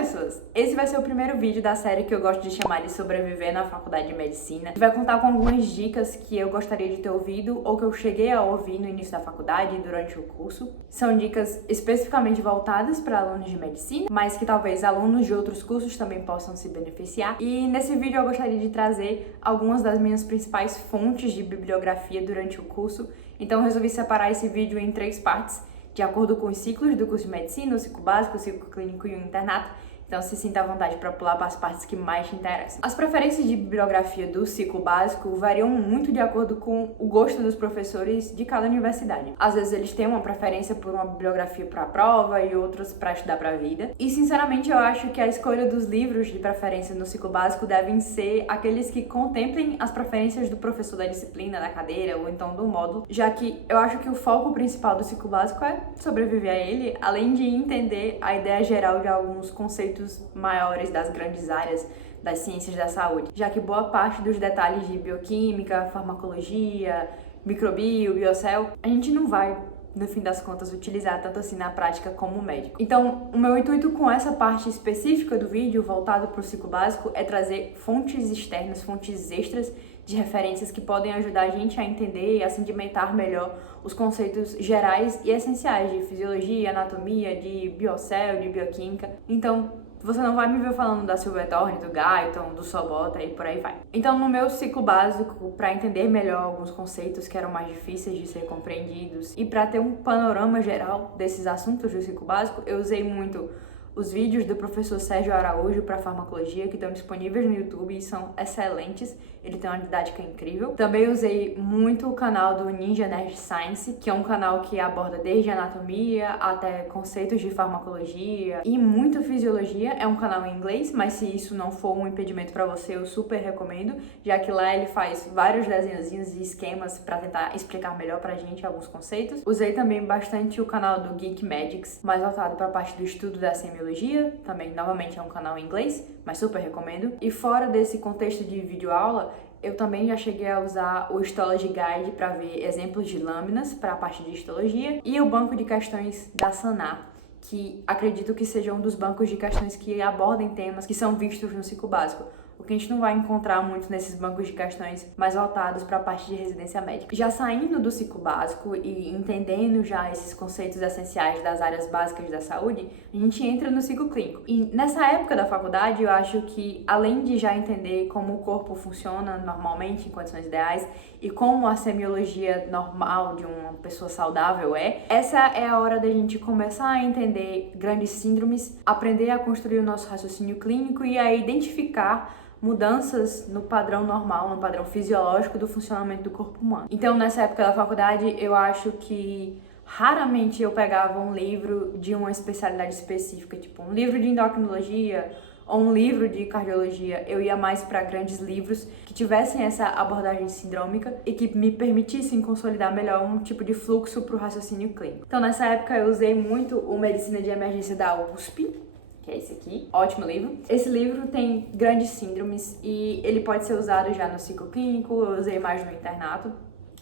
pessoas! Esse vai ser o primeiro vídeo da série que eu gosto de chamar de Sobreviver na Faculdade de Medicina, que vai contar com algumas dicas que eu gostaria de ter ouvido ou que eu cheguei a ouvir no início da faculdade e durante o curso. São dicas especificamente voltadas para alunos de medicina, mas que talvez alunos de outros cursos também possam se beneficiar. E nesse vídeo eu gostaria de trazer algumas das minhas principais fontes de bibliografia durante o curso. Então eu resolvi separar esse vídeo em 3 partes, de acordo com os ciclos do curso de medicina, o ciclo básico, o ciclo clínico e o internato. Então se sinta à vontade para pular para as partes que mais te interessam. As preferências de bibliografia do ciclo básico variam muito de acordo com o gosto dos professores de cada universidade. Às vezes eles têm uma preferência por uma bibliografia para a prova e outros para estudar para a vida. E sinceramente eu acho que a escolha dos livros de preferência no ciclo básico devem ser aqueles que contemplem as preferências do professor da disciplina, da cadeira ou então do módulo, já que eu acho que o foco principal do ciclo básico é sobreviver a ele, além de entender a ideia geral de alguns conceitos maiores das grandes áreas das ciências da saúde, já que boa parte dos detalhes de bioquímica, farmacologia, microbio, biocel, a gente não vai, no fim das contas, utilizar tanto assim na prática como médico. Então, o meu intuito com essa parte específica do vídeo, voltado para o ciclo básico, é trazer fontes externas, fontes extras de referências que podem ajudar a gente a entender e a sedimentar melhor os conceitos gerais e essenciais de fisiologia, anatomia, de biocel, de bioquímica. Então, você não vai me ver falando da Silverthorne, do Guyton, do Sobota e por aí vai. Então, no meu ciclo básico, para entender melhor alguns conceitos que eram mais difíceis de ser compreendidos e para ter um panorama geral desses assuntos do ciclo básico, eu usei muito os vídeos do professor Sérgio Araújo para farmacologia, que estão disponíveis no YouTube e são excelentes. Ele tem uma didática incrível. Também usei muito o canal do Ninja Nerd Science, que é um canal que aborda desde anatomia até conceitos de farmacologia e muito fisiologia. É um canal em inglês, mas se isso não for um impedimento para você, eu super recomendo, já que lá ele faz vários desenhozinhos e esquemas para tentar explicar melhor pra gente alguns conceitos. Usei também bastante o canal do Geek Magics, mais voltado para a parte do estudo da semiologia. Também, novamente, é um canal em inglês, mas super recomendo. E fora desse contexto de videoaula, eu também já cheguei a usar o Histology Guide para ver exemplos de lâminas para a parte de histologia e o banco de questões da Sanar, que acredito que seja um dos bancos de questões que abordem temas que são vistos no ciclo básico, o que a gente não vai encontrar muito nesses bancos de questões mais voltados para a parte de residência médica. Já saindo do ciclo básico e entendendo já esses conceitos essenciais das áreas básicas da saúde, a gente entra no ciclo clínico. E nessa época da faculdade, eu acho que, além de já entender como o corpo funciona normalmente em condições ideais e como a semiologia normal de uma pessoa saudável essa é a hora da gente começar a entender grandes síndromes, aprender a construir o nosso raciocínio clínico e a identificar mudanças no padrão normal, no padrão fisiológico do funcionamento do corpo humano. Então, nessa época da faculdade, eu acho que raramente eu pegava um livro de uma especialidade específica, tipo um livro de endocrinologia ou um livro de cardiologia. Eu ia mais para grandes livros que tivessem essa abordagem sindrômica e que me permitissem consolidar melhor um tipo de fluxo para o raciocínio clínico. Então, nessa época, eu usei muito o Medicina de Emergência da USP, que é esse aqui, ótimo livro. Esse livro tem grandes síndromes e ele pode ser usado já no ciclo clínico, eu usei mais no internato,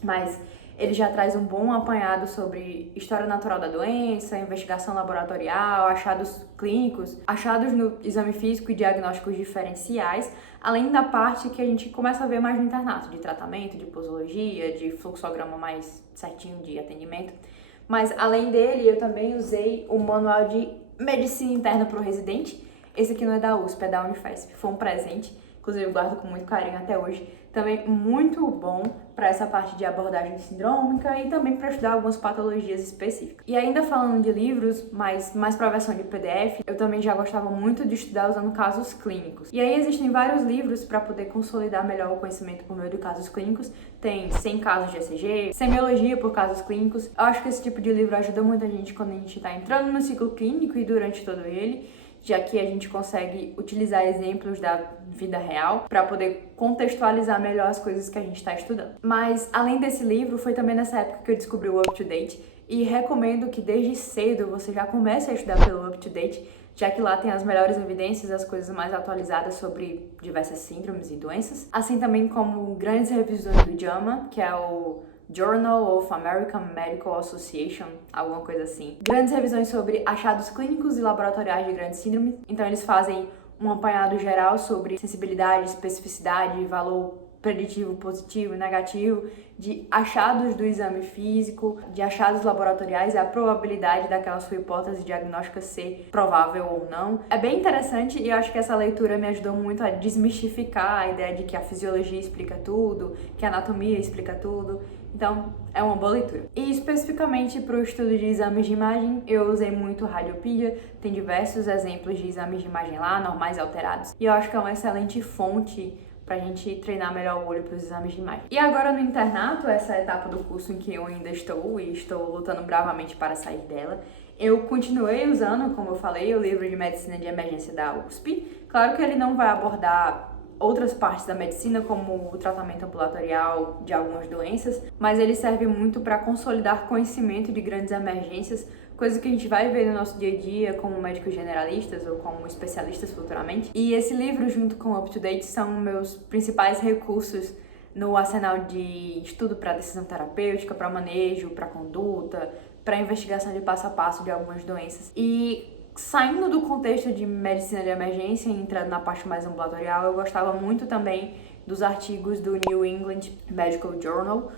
mas ele já traz um bom apanhado sobre história natural da doença, investigação laboratorial, achados clínicos, achados no exame físico e diagnósticos diferenciais, além da parte que a gente começa a ver mais no internato, de tratamento, de posologia, de fluxograma mais certinho de atendimento. Mas além dele, eu também usei o manual de Medicina Interna para o Residente. Esse aqui não é da USP, é da Unifesp. Foi um presente, inclusive eu guardo com muito carinho até hoje. Também muito bom para essa parte de abordagem sindrômica e também para estudar algumas patologias específicas. E ainda falando de livros, mas mais para a versão de PDF, eu também já gostava muito de estudar usando casos clínicos. E aí existem vários livros para poder consolidar melhor o conhecimento por meio de casos clínicos. Tem 100 casos de ECG, semiologia por casos clínicos. Eu acho que esse tipo de livro ajuda muita gente quando a gente está entrando no ciclo clínico e durante todo ele, já que a gente consegue utilizar exemplos da vida real para poder contextualizar melhor as coisas que a gente está estudando. Mas, além desse livro, foi também nessa época que eu descobri o UpToDate e recomendo que desde cedo você já comece a estudar pelo UpToDate, já que lá tem as melhores evidências, as coisas mais atualizadas sobre diversas síndromes e doenças, assim também como grandes revisões do JAMA, que é o Journal of American Medical Association, alguma coisa assim. Grandes revisões sobre achados clínicos e laboratoriais de grandes síndromes. Então eles fazem um apanhado geral sobre sensibilidade, especificidade, valor preditivo positivo e negativo, de achados do exame físico, de achados laboratoriais e a probabilidade daquela sua hipótese diagnóstica ser provável ou não. É bem interessante e eu acho que essa leitura me ajudou muito a desmistificar a ideia de que a fisiologia explica tudo, que a anatomia explica tudo. Então, é uma boa leitura. E especificamente para o estudo de exames de imagem, eu usei muito o Radiopedia, tem diversos exemplos de exames de imagem lá, normais e alterados. E eu acho que é uma excelente fonte pra gente treinar melhor o olho para os exames de imagem. E agora no internato, essa etapa do curso em que eu ainda estou e estou lutando bravamente para sair dela, eu continuei usando, como eu falei, o livro de medicina de emergência da USP. Claro que ele não vai abordar outras partes da medicina, como o tratamento ambulatorial de algumas doenças, mas ele serve muito para consolidar conhecimento de grandes emergências, coisa que a gente vai ver no nosso dia a dia como médicos generalistas ou como especialistas futuramente. E esse livro, junto com o Up to Date, são meus principais recursos no arsenal de estudo para decisão terapêutica, para manejo, para conduta, para investigação de passo a passo de algumas doenças. E saindo do contexto de medicina de emergência e entrando na parte mais ambulatorial, eu gostava muito também dos artigos do New England Medical Journal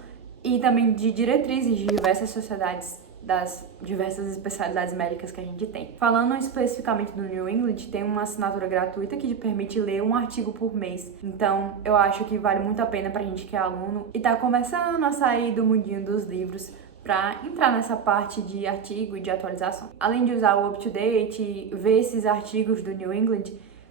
e também de diretrizes de diversas sociedades das diversas especialidades médicas que a gente tem. Falando especificamente do New England, tem uma assinatura gratuita que te permite ler um artigo por mês. Então, eu acho que vale muito a pena pra gente que é aluno e tá começando a sair do mundinho dos livros para entrar nessa parte de artigo e de atualização. Além de usar o Up to Date, ver esses artigos do New England,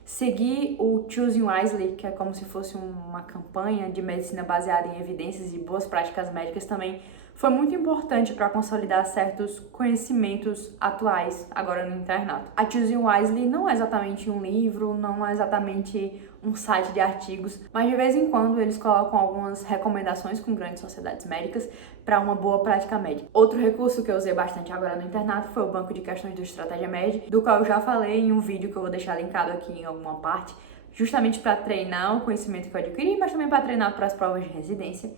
seguir o Choosing Wisely, que é como se fosse uma campanha de medicina baseada em evidências e boas práticas médicas também, foi muito importante para consolidar certos conhecimentos atuais agora no internato. A Choosing Wisely não é exatamente um livro, não é exatamente um site de artigos, mas de vez em quando eles colocam algumas recomendações com grandes sociedades médicas para uma boa prática médica. Outro recurso que eu usei bastante agora no internato foi o banco de questões do Estratégia Med, do qual eu já falei em um vídeo que eu vou deixar linkado aqui em alguma parte, justamente para treinar o conhecimento que eu adquiri, mas também para treinar para as provas de residência.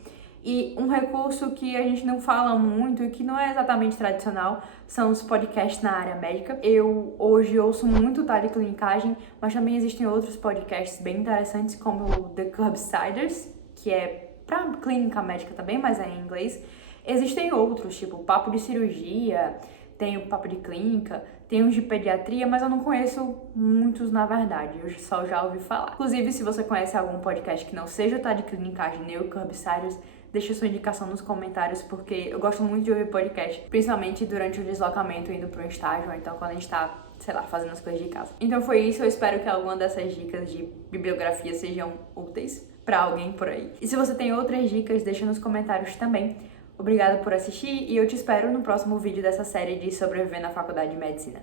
E um recurso que a gente não fala muito e que não é exatamente tradicional são os podcasts na área médica. Eu hoje ouço muito o Teleclinicagem, mas também existem outros podcasts bem interessantes, como o The Curbsiders, que é para clínica médica também, mas é em inglês. Existem outros, tipo o Papo de Cirurgia, tem o Papo de Clínica, tem uns de pediatria, mas eu não conheço muitos na verdade, eu só já ouvi falar. Inclusive, se você conhece algum podcast que não seja o Teleclinicagem nem o Curbsiders, deixa sua indicação nos comentários, porque eu gosto muito de ouvir podcast, principalmente durante o deslocamento, indo para um estágio, ou então quando a gente tá, sei lá, fazendo as coisas de casa. Então foi isso, eu espero que alguma dessas dicas de bibliografia sejam úteis para alguém por aí. E se você tem outras dicas, deixa nos comentários também. Obrigada por assistir e eu te espero no próximo vídeo dessa série de Sobreviver na Faculdade de Medicina.